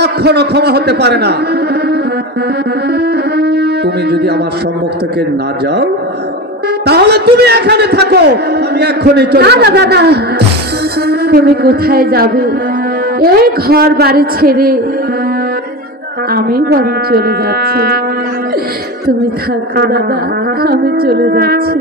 কখনো ক্ষমা হতে পারে না। তুমি যদি আমার সম্মুখ থেকে না যাও তাহলে তুমি এখানে থাকো, আমি এখনই চলে যাব। না দাদা, তুমি কোথায় যাবে? এই ঘর বাড়ি ছেড়ে আমি বরং চলে যাচ্ছি। তুমি থাকো দাদা, আমি চলে যাচ্ছি।